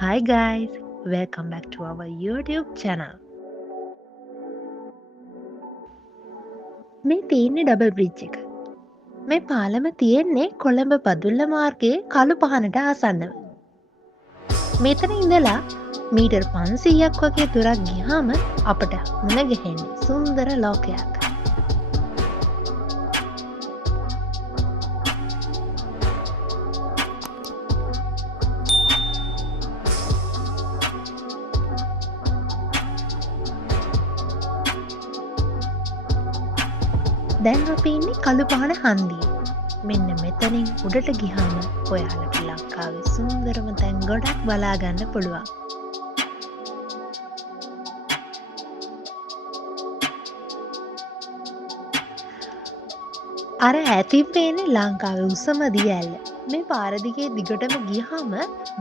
Hi guys, welcome back to our YouTube channel. මේ තියෙන්නේ double bridge එක. මේ පාලම තියෙන්නේ කොළඹ බදුල්ල මාර්ගයේ කළු පහනට ආසන්නව. මෙතන ඉඳලා මීටර් 500ක් වගේ දුරක් ගියාම අපට මුණ ගැහෙන්නේ සුන්දර ලෝකයක්. දැන් අපි ඉන්නේ කළු පහන හන්දියේ. මෙන්න මෙතනින් උඩට ගියාම ඔයාලට ලංකාවේ සුන්දරම තැන් ගොඩක් බලා ගන්න පුළුවන්. අර ඈතින් පේන්නේ ලංකාවේ උසම දිය ඇල්ල. මේ පාර දිගේ දිගටම ගියාම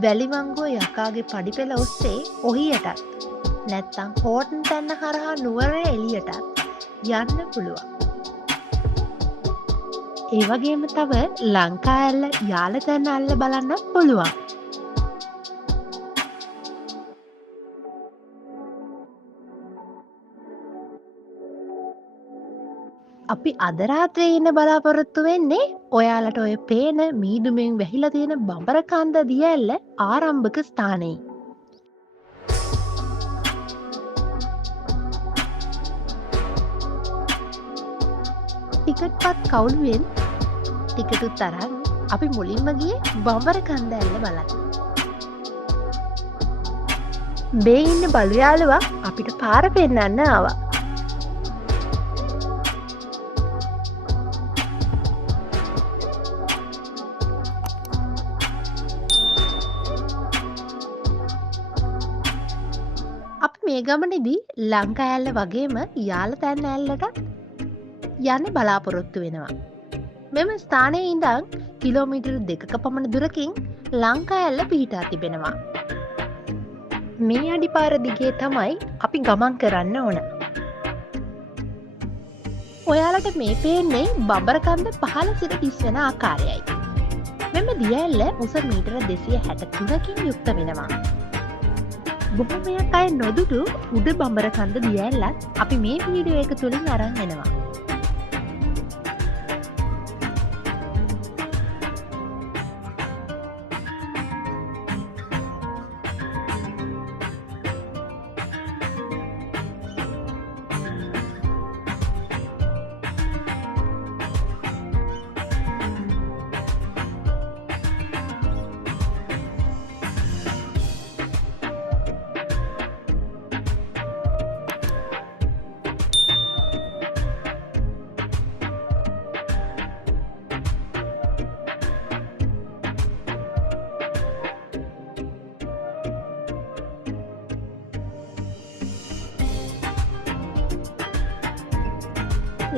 වැලිවංගුව යකාගේ පඩිපෙළ ඔස්සේ ඔහියටත් නැත්තම් හෝටන් තැන්න හරහා නුවර එළියටත් යන්න පුළුවන්. ඒ වගේම තව ලංකා ඇල්ල යාල තැන්න අල්ල බලන්නත් පුළුවන්. අපි අද රාත්‍රියේ ඉන්න බලාපොරොත්තු වෙන්නේ ඔයාලට ඔය පේන මීදුමෙන් වැහිලා තියෙන බඹරකන්ද දිය ඇල්ල ආරම්භක ස්ථානයේ. ටිකට්පත් කවුළුවෙන් ටිකටුත් අරන් අපි මුලින්ම ගියේ බඹරකන්ද ඇල්ල බලන්න. මේ ඉන්න බලු යාළුවා අපිට පාර පෙන්නන්න ආවා. අපි මේ ගමනේදී ලංකා ඇල්ල වගේම යාල තැන්න ඇල්ලටත් යන්න බලාපොරොත්තු වෙනවා. මෙම ස්ථානයේ ඉඳන් කිලෝමීටර් 2ක පමණ දුරකින් ලංකා ඇල්ල පිහිටා තිබෙනවා. මේ අඩිපාර දිගේ තමයි අපි ගමන් කරන්න ඕන. ඔයාලට මේ පේන්නේ බඹරකන්ද පහළ සිට 30 වෙන ආකාරයයි. මෙම දිය ඇල්ල උස මීටර 263කින් යුක්ත වෙනවා. බොහොමයක් අය නොදුටු උඩ බඹරකන්ද දිය ඇල්ලත් අපි මේ වීඩියෝ එක තුලින් අරන් එනවා.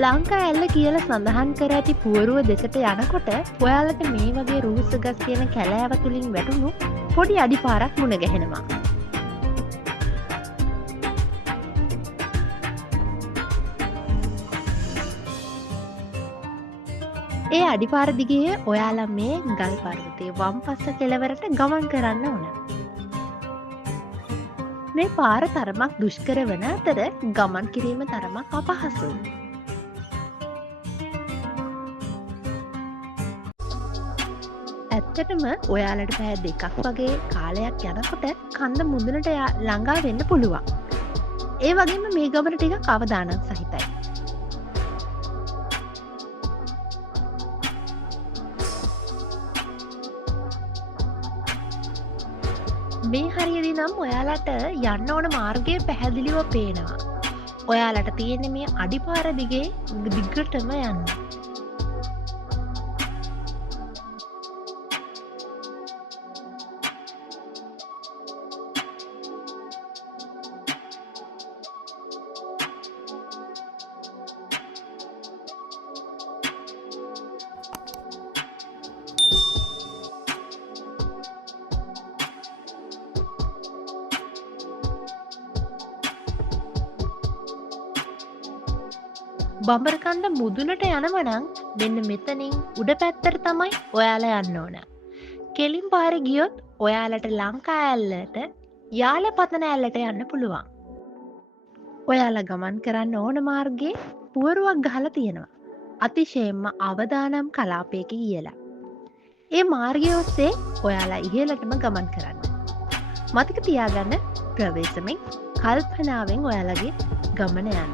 ලංකා ඇල්ල කියලා සඳහන් කර ඇති පුවරුව දෙසට යනකොට ඔයාලට මේ වගේ රුහුස ගස් තියෙන කැලෑව තුලින් වැටුණු පොඩි අඩිපාරක් මුණ ගැහෙනවා. ඒ අඩිපාර දිගේ ඔයාලා මේ ගල් පර්වතයේ වම් පස්ස කෙළවරට ගමන් කරන්න ඕන. මේ පාර තරමක් දුෂ්කර වන අතර ගමන් කිරීම තරමක් අපහසුයි. ඇත්තටම ඔයාලට පැය 2ක් වගේ කාලයක් යනකොට කන්ද මුදුනට ළඟා වෙන්න පුළුවන්. ඒ වගේම මේ ගමන ටිකක් අවදානම් සහිතයි. මේ හරියදී නම් ඔයාලට යන්න ඕන මාර්ගය පැහැදිලිව පේනවා. ඔයාලට තියෙන්නේ මේ අඩිපාර දිගේ දිගටම යන්න. බඹරකන්ද මුදුනට යනවනම් මෙන්න මෙතනින් උඩ පැත්තට තමයි ඔයාලා යන්න ඕන. කෙලින් පාරේ ගියොත් ඔයාලට ලංකා ඇල්ලට යාල පතන ඇල්ලට යන්න පුළුවන්. ඔයාලා ගමන් කරන්න ඕන මාර්ගයේ පුවරුවක් ගහලා තියෙනවා. අතිශයෙන්ම අවදානම් කලාපයක කියලා. ඒ මාර්ගය ඔස්සේ ඔයාලා ඉහළටම ගමන් කරන්න. මතක තියාගන්න ප්‍රවේශමෙන් කල්පනාවෙන් ඔයාලගේ ගමන යන්න.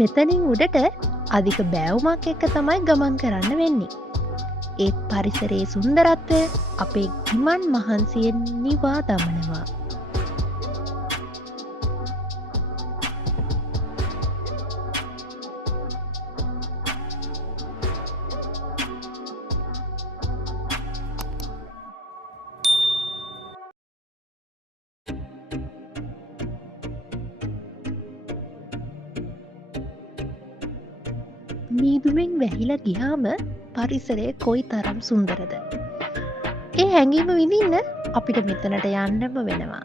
මෙතනින් උඩට අධික බෑවුමක් එක්ක තමයි ගමන් කරන්න වෙන්නේ. ඒත් පරිසරයේ සුන්දරත්වය අපේ ගිමන් මහන්සියෙන් නිවා දමනවා. මීදුමෙන් වැහිලා ගියාම පරිසරය කොයි තරම් සුන්දරද. ඒ හැඟීම විඳින්න අපිට මෙතනට යන්නම වෙනවා.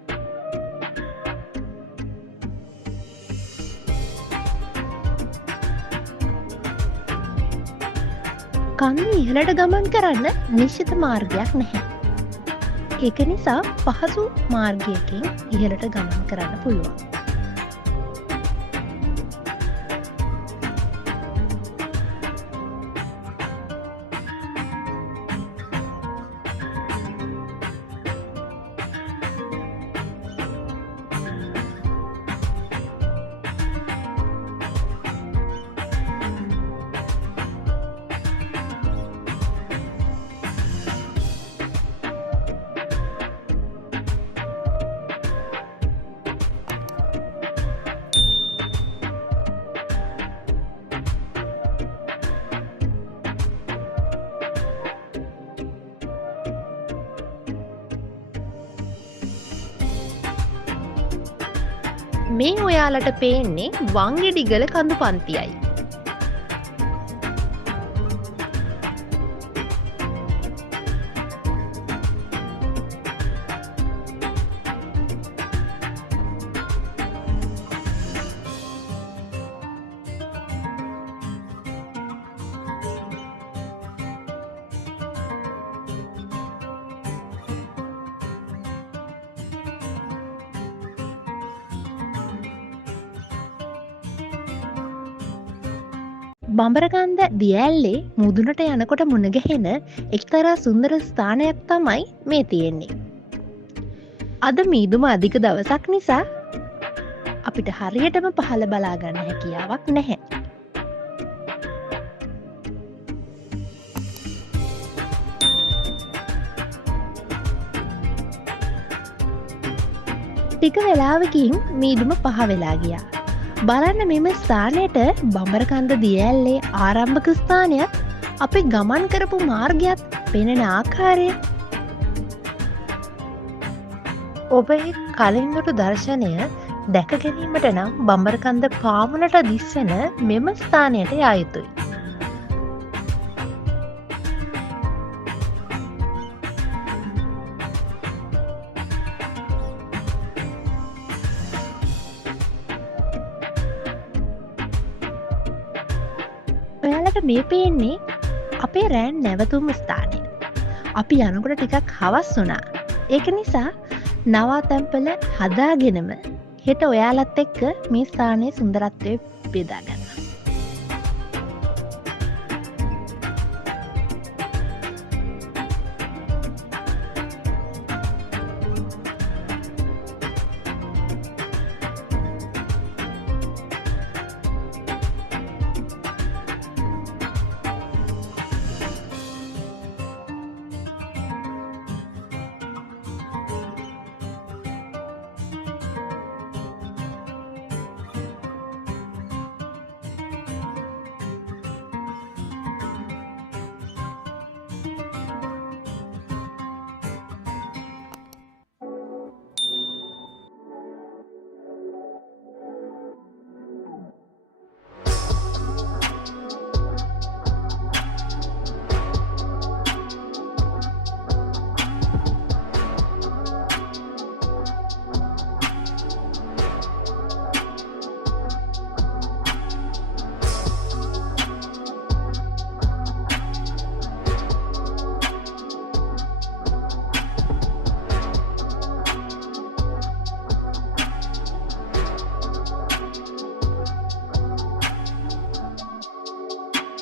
කන්න ඉහළට ගමන් කරන්න නිශ්චිත මාර්ගයක් නැහැ. ඒක නිසා පහසු මාර්ගයකින් ඉහළට ගමන් කරන්න පුළුවන්. මේ ඔයාලට පේන්නේ වංගෙඩිගල කඳු පන්තියයි. බඹරකන්ද දියඇල්ලේ මුදුනට යනකොට මුණගැහෙන එක්තරා සුන්දර ස්ථානයක් තමයි මේ තියෙන්නේ. අද මීදුම අධික දවසක් නිසා අපිට හරියටම පහළ බලාගන්න හැකියාවක් නැහැ. ටික වෙලාවකින් මීදුම පහ වෙලා ගියා. බලන්න මෙම ස්ථානයට බඹරකන්ද දියඇල්ලේ ආරම්භක ස්ථානයක් අපි ගමන් කරපු මාර්ගයක් පෙනෙන ආකාරය. ඔබේ කලින්දුටු දර්ශනය දැක ගැනීමට නම් බඹරකන්ද පාමුලට දිස්වෙන මෙම ස්ථානයට යා යුතුයි. ඔයාලට මේ පේන්නේ අපේ රෑන් නැවතුම් ස්ථානය. අපි යනකොට ටිකක් හවස් වුණා. ඒක නිසා නවාතැන්පල හදාගෙනම හෙට ඔයාලත් එක්ක මේ ස්ථානයේ සුන්දරත්වය බෙදාගන්න.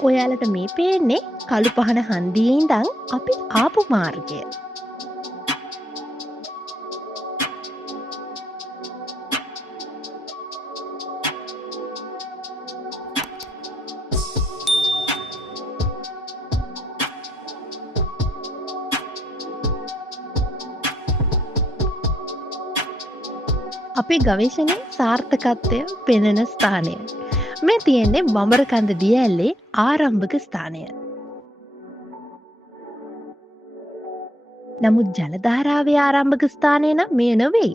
ඔයාලට මේ පේන්නේ කළු පහන හන්දියේ ඉඳන් අපි ආපු මාර්ගය. අපේ ගවේෂණයේ සාර්ථකත්වය පෙනෙන ස්ථානය. මේ තියෙන්නේ බඹරකන්ද දිය ඇල්ලේ ආරම්භක ස්ථානය. නමුත් ජලධාරාවේ ආරම්භක ස්ථානය නම් මේ නෙවෙයි.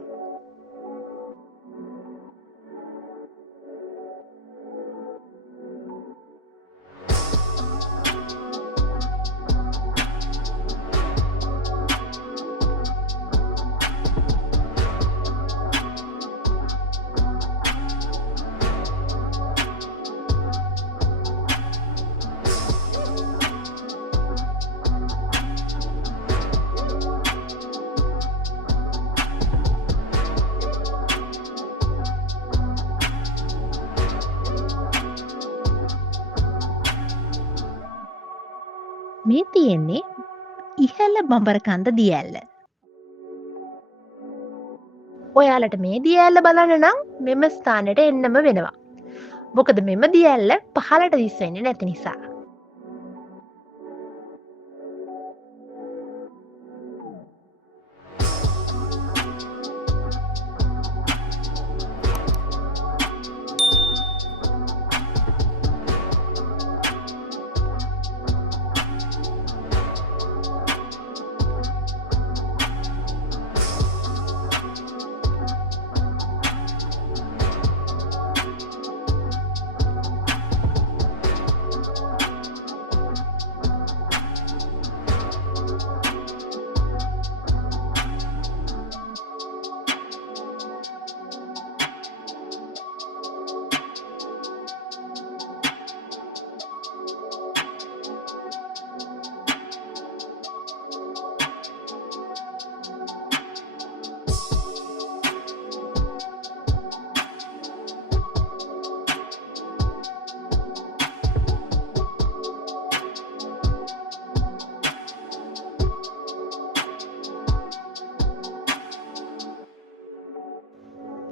මේ තියෙන්නේ ඉහළ බඹරකන්ද දිය ඇල්ල. ඔයාලට මේ දිය ඇල්ල බලන්න නම් මෙම ස්ථානයට එන්නම වෙනවා. මොකද මෙම දිය ඇල්ල පහළට දිස් වෙන්නේ නැති නිසා.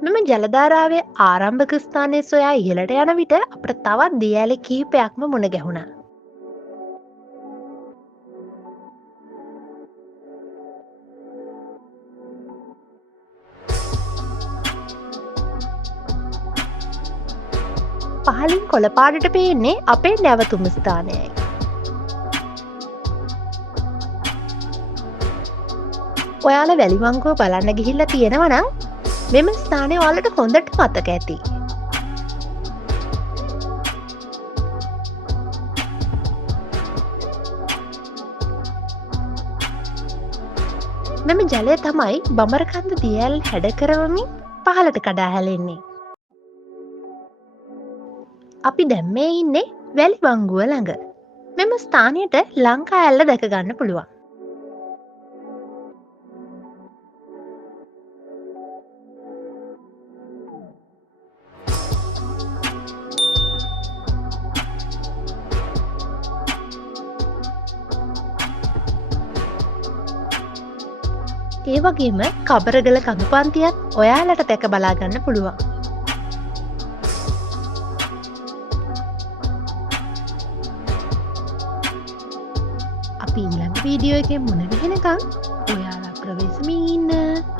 මෙම ජලධාරාවේ ආරම්භක ස්ථානයේ සොයා ඉහළට යන විට අපට තවත් දිය ඇලි කිහිපයක්ම මුණ ගැහුණා. පහළින් කොළ පාටට පේන්නේ අපේ නැවතුම ස්ථානයයි. ඔයාලා වැලිමංගුව බලන්න ගිහිල්ලා තියෙනවා නම් මෙම ස්ථානය ඔයාලට හොඳට මතක ඇති. මෙම ජලය තමයි බඹරකන්ද දිය ඇල්ල හැඩ කරවමින් පහළට කඩා හැලෙන්නේ. අපි දැන් මේ ඉන්නේ වැලිමංගුව ළඟ. මෙම ස්ථානයට ලංකා ඇල්ල දැක ගන්න පුළුවන්. ඒ වගේම කබරගල කඳු පන්තියත් ඔයාලට දැක බලා ගන්න පුළුවන්. අපි ඊළඟ වීඩියෝ එකේ මුණ ගැහෙනකම් ඔයාලා ප්‍රවේශමින් ඉන්න.